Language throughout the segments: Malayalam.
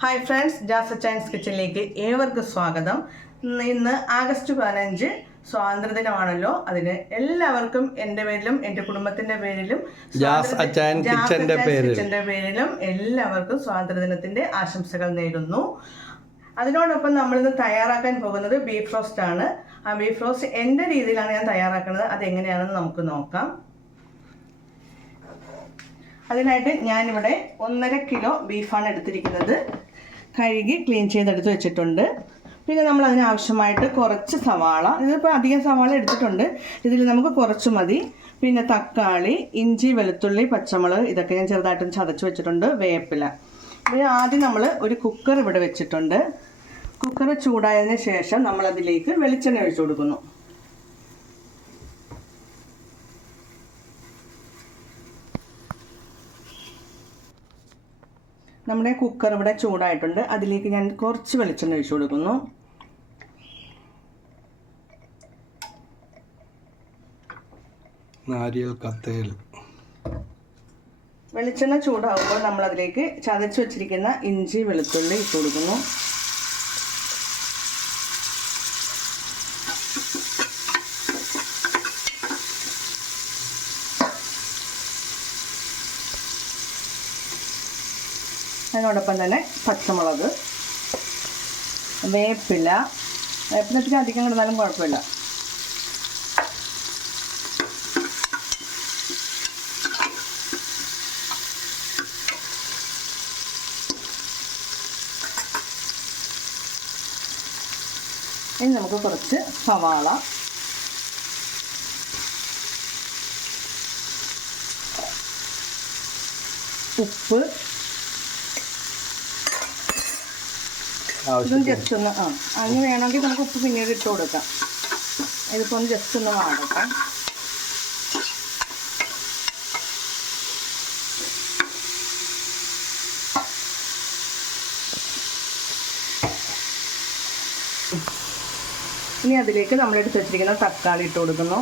ഹായ് ഫ്രണ്ട്സ്, ജാസ് അച്ചായൻസ് കിച്ചണിലേക്ക് ഏവർക്കും സ്വാഗതം. ഇന്ന് ആഗസ്റ്റ് 15 സ്വാതന്ത്ര്യദിനമാണല്ലോ. അതിന് എല്ലാവർക്കും എൻ്റെ പേരിലും എൻ്റെ കുടുംബത്തിൻ്റെ പേരിലും കിച്ചൻ്റെ പേരിലും എല്ലാവർക്കും സ്വാതന്ത്ര്യദിനത്തിൻ്റെ ആശംസകൾ നേരുന്നു. അതിനോടൊപ്പം നമ്മളിന്ന് തയ്യാറാക്കാൻ പോകുന്നത് ബീഫ് റോസ്റ്റ് ആണ്. ആ ബീഫ് റോസ്റ്റ് എൻ്റെ രീതിയിലാണ് ഞാൻ തയ്യാറാക്കുന്നത്. അതെങ്ങനെയാണെന്ന് നമുക്ക് നോക്കാം. അതിനായിട്ട് ഞാനിവിടെ 1.5 കിലോ ബീഫാണ് എടുത്തിരിക്കുന്നത്. കഴുകി ക്ലീൻ ചെയ്തെടുത്ത് വെച്ചിട്ടുണ്ട്. പിന്നെ നമ്മൾ അതിനാവശ്യമായിട്ട് കുറച്ച് സവാള, ഇതിപ്പോൾ അധികം സവാള എടുത്തിട്ടുണ്ട്, ഇതിൽ നമുക്ക് കുറച്ച് മതി. പിന്നെ തക്കാളി, ഇഞ്ചി, വെളുത്തുള്ളി, പച്ചമുളക് ഇതൊക്കെ ഞാൻ ചെറുതായിട്ടൊന്ന് ചതച്ച് വെച്ചിട്ടുണ്ട്. വേപ്പില. പിന്നെ ആദ്യം നമ്മൾ ഒരു കുക്കർ ഇവിടെ വെച്ചിട്ടുണ്ട്. കുക്കർ ചൂടായതിന് ശേഷം നമ്മളതിലേക്ക് വെളിച്ചെണ്ണ ഒഴിച്ചു കൊടുക്കുന്നു. നമ്മുടെ കുക്കർ ഇവിടെ ചൂടായിട്ടുണ്ട്. അതിലേക്ക് ഞാൻ കുറച്ച് വെളിച്ചെണ്ണ ഒഴിച്ചു കൊടുക്കുന്നു. വെളിച്ചെണ്ണ ചൂടാകുമ്പോൾ നമ്മൾ അതിലേക്ക് ചതച്ച് വെച്ചിരിക്കുന്ന ഇഞ്ചി, വെളുത്തുള്ളി ഇട്ട് കൊടുക്കുന്നു. അതിനോടൊപ്പം തന്നെ പച്ചമുളക്, വേപ്പിലൊക്കെ അധികം കിടന്നാലും കുഴപ്പമില്ല. ഇനി നമുക്ക് കുറച്ച് സവാള, ഉപ്പ്, ഇതും ജസ്റ്റ് ഒന്ന് അങ്ങനെ വേണമെങ്കിൽ നമുക്ക് ഉപ്പ് പിന്നീട് ഇട്ട് കൊടുക്കാം. ഇതിപ്പോൾ ഒന്ന് ജസ്റ്റ് ഒന്ന് വാടട്ടെ. ഇനി അതിലേക്ക് നമ്മൾ എടുത്ത് വെച്ചിരിക്കുന്ന തക്കാളി ഇട്ട് കൊടുക്കുന്നു.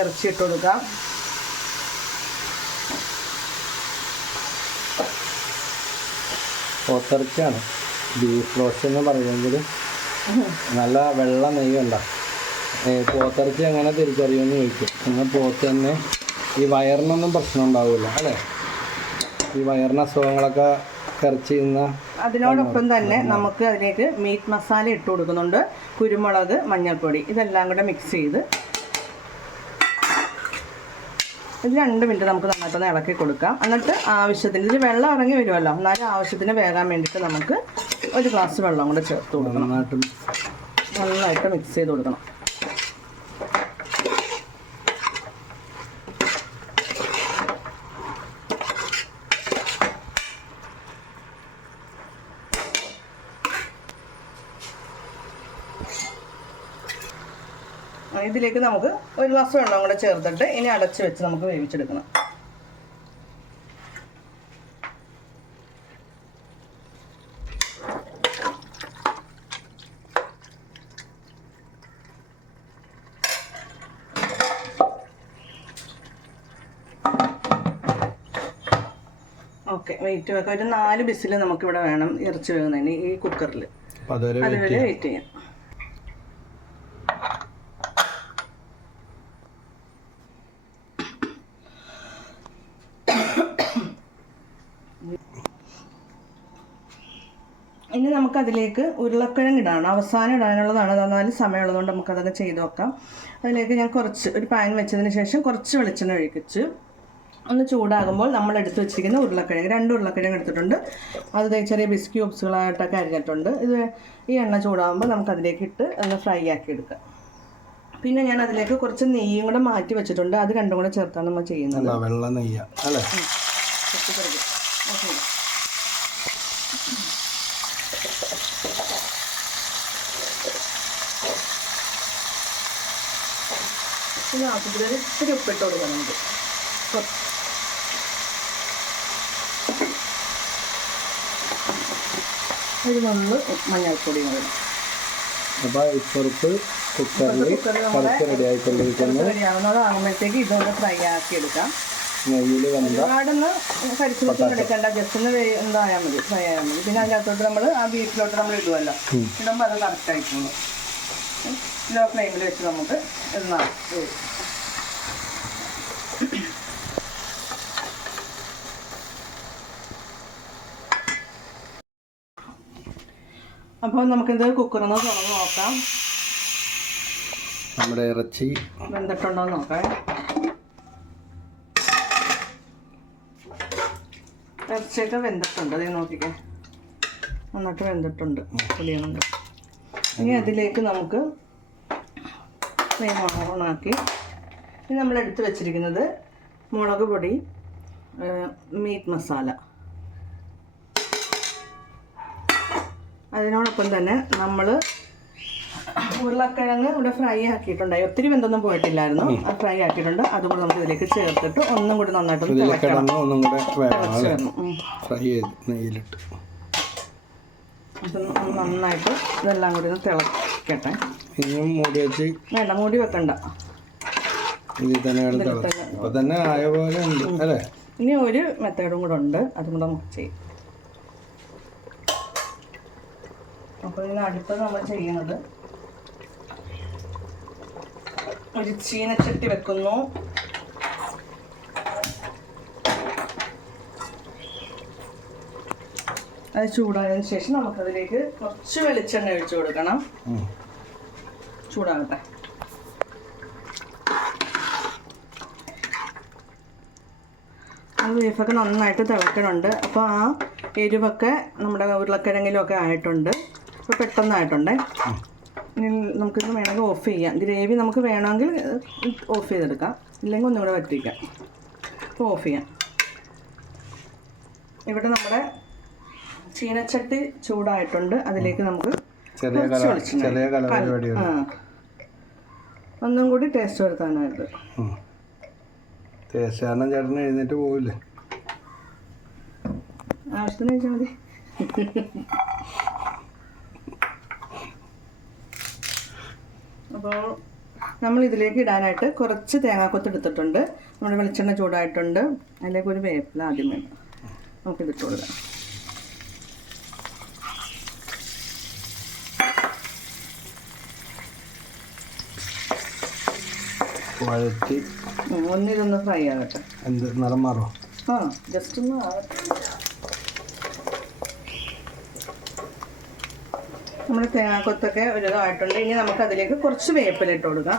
ഇറച്ചി ഇട്ട് കൊടുക്കാം. പോത്തിറച്ചിയാണ് ബീഫ് റോസ്റ്റ് എന്ന് പറയുമെങ്കിൽ നല്ല വെള്ള നെയ്യല്ല. പോത്തിറച്ചി എങ്ങനെ തിരിച്ചറിയുമെന്ന് ചോദിക്കും. എന്നാൽ പോത്ത് തന്നെ ഈ വയറിനൊന്നും പ്രശ്നം ഉണ്ടാവില്ല അല്ലേ? ഈ വയറിന് അസുഖങ്ങളൊക്കെ ഇറച്ചി തിന്ന. അതിനോടൊപ്പം തന്നെ നമുക്ക് അതിലേക്ക് മീറ്റ് മസാല ഇട്ട് കൊടുക്കുന്നുണ്ട്. കുരുമുളക്, മഞ്ഞൾപ്പൊടി ഇതെല്ലാം കൂടെ മിക്സ് ചെയ്ത് ഇത് 2 മിനിറ്റ് നമുക്ക് നന്നായിട്ടൊന്ന് ഇളക്കി കൊടുക്കാം. എന്നിട്ട് ആവശ്യത്തിന്, ഇതിൽ വെള്ളം ഇറങ്ങി വരുമല്ലോ, എന്നാലും ആവശ്യത്തിന് വേകാൻ വേണ്ടിയിട്ട് നമുക്ക് 1 ഗ്ലാസ് വെള്ളം കൂടെ ചേർത്ത് കൊടുക്കണം. നന്നായിട്ട് മിക്സ് ചെയ്ത് കൊടുക്കണം. ഇതിലേക്ക് നമുക്ക് 1 ഗ്ലാസ് വെള്ളം കൂടെ ചേർത്തിട്ട് ഇനി അടച്ച് വെച്ച് നമുക്ക് വേവിച്ചെടുക്കണം. ഓക്കെ, വെയിറ്റ് വെക്കാം. ഒരു 4 ബിസിൽ നമുക്കിവിടെ വേണം ഇറച്ചി വേകുന്നതിന് ഈ കുക്കറിൽ. അതുവരെ വെയിറ്റ് ചെയ്യാം. ഇനി നമുക്കതിലേക്ക് ഉരുളക്കിഴങ്ങ് ഇടാണ്. അവസാനം ഇടാനുള്ളതാണ്. എന്നാലും സമയമുള്ളതുകൊണ്ട് നമുക്കതൊക്കെ ചെയ്ത് നോക്കാം. അതിലേക്ക് ഞാൻ ഒരു പാൻ വെച്ചതിന് ശേഷം കുറച്ച് വെളിച്ചെണ്ണ ഒഴിച്ച് ഒന്ന് ചൂടാകുമ്പോൾ നമ്മൾ എടുത്ത് വെച്ചിരിക്കുന്ന ഉരുളക്കിഴങ്ങ്, 2 ഉരുളക്കിഴങ്ങ് എടുത്തിട്ടുണ്ട്. അത് ചെറിയ ബിസ്കി ക്യൂബ്സുകളായിട്ടൊക്കെ അരിഞ്ഞിട്ടുണ്ട്. ഈ എണ്ണ ചൂടാകുമ്പോൾ നമുക്കതിലേക്ക് ഇട്ട് ഒന്ന് ഫ്രൈ ആക്കി എടുക്കാം. പിന്നെ ഞാൻ അതിലേക്ക് കുറച്ച് നെയ്യും കൂടെ മാറ്റി വെച്ചിട്ടുണ്ട്. അത് 2 കൂടെ ചേർത്താണ് നമ്മൾ ചെയ്യുന്നത്. വെള്ള നെയ്യ അല്ലേ? പിന്നെ ആവശ്യത്തിന് ഇത്തിരി ഉപ്പിട്ട് കൊടുക്കണം. നമുക്ക് ഒരു 1 മഞ്ഞൾപ്പൊടി വേണം. അപ്പോൾ ഇപ്പുറത്ത് കുക്കറിൽ കറക്റ്റ് റെഡി ആയിക്കൊണ്ടിരിക്കുന്നു. റെഡിയാവുന്നതാകുമ്പോഴത്തേക്ക് ഇതൊന്ന് ഫ്രൈ ആക്കി എടുക്കാം. നെയ്യിൽ വെന്ത ഒരുപാടൊന്ന് കരിച്ചിലൊന്നും എടുക്കണ്ട, ജസ്റ്റ് ഒന്ന് എന്തായാൽ മതി, ഫ്രൈ ആയാൽ മതി. പിന്നെ അതിനകത്തോട്ട് നമ്മൾ ആ ബീഫിലോട്ട് നമ്മൾ ഇടുമല്ലോ, ഇടുമ്പോൾ അത് കറക്റ്റ് ആയിക്കോളൂ. ലോ ഫ്ലെയിമിൽ വെച്ച് നമുക്ക് എന്നാൽ അപ്പോൾ നമുക്കിത് കുക്കറൊന്ന് തുറന്ന് നോക്കാം. നമ്മുടെ ഇറച്ചി വെന്തിട്ടുണ്ടോ എന്ന് നോക്കാം. ഇറച്ചിയൊക്കെ വെന്തിട്ടുണ്ട്, അത് നോക്കിക്കേ, നന്നായിട്ട് വെന്തിട്ടുണ്ട്, പൊടിയുന്നുണ്ട്. ഇനി അതിലേക്ക് നമുക്ക് ഫ്ലെയിം ഓണാക്കി ഇനി നമ്മൾ എടുത്ത് വെച്ചിരിക്കുന്നത് മുളക് പൊടി, മീറ്റ് മസാല, അതിനോടൊപ്പം തന്നെ നമ്മൾ ഉരുളക്കിഴങ്ങ് ഇവിടെ ഫ്രൈ ആക്കിയിട്ടുണ്ടായി, ഒത്തിരി വെന്തൊന്നും പോയിട്ടില്ലായിരുന്നു, അത് ഫ്രൈ ആക്കിയിട്ടുണ്ട്. അതുകൂടെ നമുക്ക് ഇതിലേക്ക് ചേർത്തിട്ട് ഒന്നും കൂടി നന്നായിട്ട് നന്നായിട്ട് ഇതെല്ലാം കൂടി ഒന്ന് തിളക്കട്ടെ. വേണ്ട, മൂടി വെക്കണ്ട, ഇനി ഒരു മെത്തേഡും കൂടെ ഉണ്ട്, അതും കൂടെ നമുക്ക് ചെയ്യും. അപ്പോൾ ഇതിന് അടുത്തത് നമ്മൾ ചെയ്യുന്നത് ഒരു ചീനച്ചട്ടി വെക്കുന്നു. അത് ചൂടായതിനു ശേഷം നമുക്കതിലേക്ക് കുറച്ച് വെളിച്ചെണ്ണ ഒഴിച്ചു കൊടുക്കണം. ചൂടാകട്ടെ. അത് ബീഫൊക്കെ നന്നായിട്ട് തിളക്കുന്നുണ്ട്. അപ്പോൾ ആ എരിവൊക്കെ നമ്മുടെ ഉരുളക്കിഴങ്ങിലൊക്കെ ആയിട്ടുണ്ട്. അപ്പോൾ പെട്ടെന്നായിട്ടുണ്ടേ. ഇനി നമുക്കിത് വേണമെങ്കിൽ ഓഫ് ചെയ്യാം. ഗ്രേവി നമുക്ക് വേണമെങ്കിൽ ഓഫ് ചെയ്തെടുക്കാം, ഇല്ലെങ്കിൽ ഒന്നും കൂടെ വറ്റിക്കാം. അപ്പോൾ ഓഫ് ചെയ്യാം. ഇവിടെ നമ്മുടെ ചീനച്ചട്ടി ചൂടായിട്ടുണ്ട്. അതിലേക്ക് നമുക്ക് ഒന്നും കൂടി ടേസ്റ്റ് വരുത്താനായിട്ട്. ചേട്ടൻ എഴുന്നേറ്റ് പോവില്ലേ? ആവശ്യത്തിന് കഴിച്ചാൽ മതി. അപ്പോൾ നമ്മൾ ഇതിലേക്ക് ഇടാനായിട്ട് കുറച്ച് തേങ്ങാക്കൊത്ത് എടുത്തിട്ടുണ്ട്. നമ്മുടെ വെളിച്ചെണ്ണ ചൂടായിട്ടുണ്ട്. അതിലേക്ക് ഒരു വേപ്പില ആദ്യം വേണം, നമുക്കിതിട്ട് കൊടുക്കാം. വഴറ്റി ഒന്നിതൊന്ന് ഫ്രൈ ആകട്ടെ. എന്ത് നിറം മാറോ? ആ, ജസ്റ്റ് ഒന്ന് ആകട്ടെ. നമ്മുടെ തേങ്ങാക്കൊത്തൊക്കെ ഒരു ഇതായിട്ടുണ്ട്. ഇനി നമുക്ക് അതിലേക്ക് കുറച്ച് വേപ്പില ഇട്ട് കൊടുക്കാം.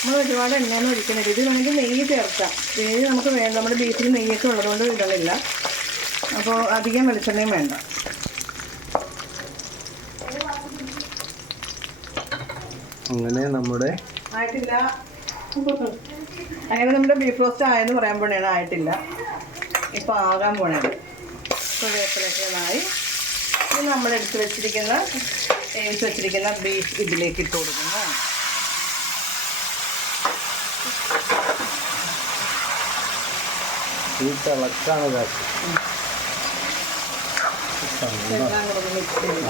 നമ്മൾ ഒരുപാട് എണ്ണയൊന്നും ഒഴിക്കുന്നില്ല. ഇത് വേണമെങ്കിൽ നെയ്യ് ചേർക്കാം. നെയ്യ് നമുക്ക് വേണ്ട, നമ്മുടെ ബീഫിൽ നെയ്യൊക്കെ ഉള്ളതുകൊണ്ട് ഇടണില്ല. അപ്പോൾ അധികം വെളിച്ചെണ്ണയും വേണ്ട. അങ്ങനെ നമ്മുടെ ആയിട്ടില്ല. അങ്ങനെ നമ്മുടെ ബീഫ് റോസ്റ്റ് ആയെന്ന് പറയാൻ പോണേണ്, ആയിട്ടില്ല, ഇപ്പോൾ ആകാൻ പോണേണ്. ഇപ്പോൾ വേപ്പിലൊക്കെ ആയി. ഇനി നമ്മൾ എടുത്ത് വെച്ചിരിക്കുന്ന വേവിച്ച് വെച്ചിരിക്കുന്ന ബീഫ് ഇതിലേക്ക് ഇട്ട് കൊടുക്കുന്നു. ഈ തിളക്കാണ്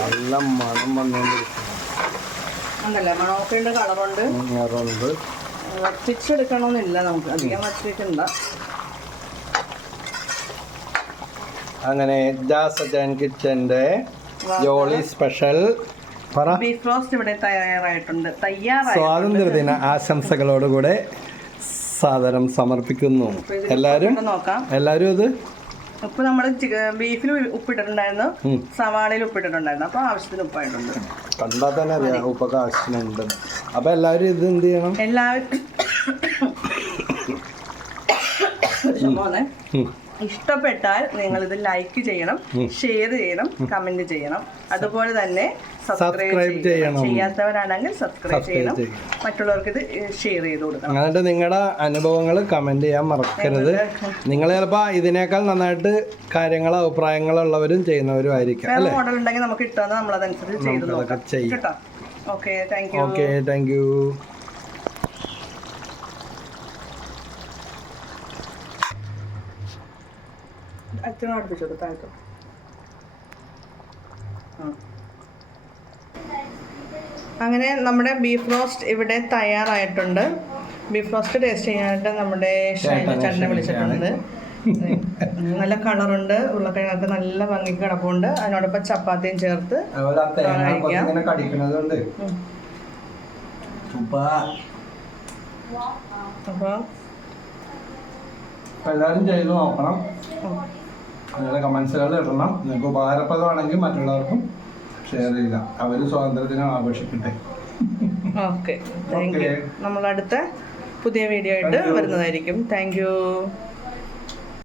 നല്ല മണം വന്നുകൊണ്ടിരിക്കുന്നു. ഉണ്ടല്ലോ, മണമൊക്കെ ഉണ്ട്, കളറുണ്ട്. വറ്റിച്ചെടുക്കണമെന്നില്ല, നമുക്ക് അധികം വറ്റിക്കണ്ട. അങ്ങനെ കിച്ചന്റെ ജോളി സ്പെഷ്യൽ ബീഫ് റോസ്റ്റ് ഇവിടെ തയ്യാറായിട്ടുണ്ട്. സ്വാതന്ത്ര്യദിന ആശംസകളോടുകൂടെ സാദരം സമർപ്പിക്കുന്നു. എല്ലാവരും ഇത് ഉപ്പ് നമ്മൾ ബീഫിൽ ഉപ്പിട്ടിട്ടുണ്ടായിരുന്നു, സവാളയിൽ ഉപ്പിട്ടിട്ടുണ്ടായിരുന്നു. അപ്പോൾ ആവശ്യത്തിന് ഉപ്പായിട്ടുണ്ട്. കണ്ടാൽ തന്നെ അറിയാം ഉപ്പൊക്കെ ആവശ്യത്തിനുണ്ട്. അപ്പോൾ എല്ലാവരും ഇത് എന്ത് ചെയ്യണം? എല്ലാവരും ഇഷ്ടപ്പെട്ടാൽ നിങ്ങൾ ഇത് ലൈക്ക് ചെയ്യണം, ഷെയർ ചെയ്യണം, കമന്റ് ചെയ്യണം. അതുപോലെ തന്നെ സബ്സ്ക്രൈബ് ചെയ്യണം. ചെയ്യാത്തവരാണെങ്കിൽ സബ്സ്ക്രൈബ് ചെയ്യണം. മറ്റുള്ളവർക്ക് ഇത് ഷെയർ ചെയ്ത് കൊടുക്കണം. എന്നിട്ട് നിങ്ങളുടെ അനുഭവങ്ങൾ കമന്റ് ചെയ്യാൻ മറക്കരുത്. നിങ്ങൾ ചിലപ്പോൾ ഇതിനേക്കാൾ നന്നായിട്ട് കാര്യങ്ങൾ അഭിപ്രായങ്ങളുള്ളവരും ചെയ്യുന്നവരും ആയിരിക്കും. മോഡൽ ഉണ്ടെങ്കിൽ നമുക്ക് ഇട്ടാൽ നമ്മൾ അതനുസരിച്ച് ചെയ്ത് നോക്കാം കേട്ടോ. Okay, thank you. അച്ഛനോട് അടുപ്പിച്ചോളൂ താഴത്തോട്ട്. ആ അങ്ങനെ നമ്മുടെ ബീഫ് റോസ്റ്റ് ഇവിടെ തയ്യാറായിട്ടുണ്ട്. ബീഫ് റോസ്റ്റ് ടേസ്റ്റ് ചെയ്യാനായിട്ട് നമ്മുടെ ചേട്ടനെ വിളിച്ചിട്ടുണ്ട്. നല്ല കളറുണ്ട്, ഉരുളക്കിഴങ്ങൊക്കെ നല്ല ഭംഗിക്ക് കിടപ്പുണ്ട്. അതിനോടൊപ്പം ചപ്പാത്തിയും ചേർത്ത് അപ്പോൾ എല്ലാവരും ചെയ്ത് നോക്കണം. നിങ്ങളുടെ കമൻസുകൾ ഇടണം. നിങ്ങൾക്ക് ഉപകാരപ്രദമാണെങ്കിൽ മറ്റുള്ളവർക്കും ഷെയർ ചെയ്യുക. അവർ സ്വാതന്ത്ര്യദിനം ആഘോഷിക്കട്ടെ. Okay, thank you. നമ്മൾ അടുത്ത പുതിയ വീഡിയോ ആയിട്ട് വരുന്നതായിരിക്കും. Thank you.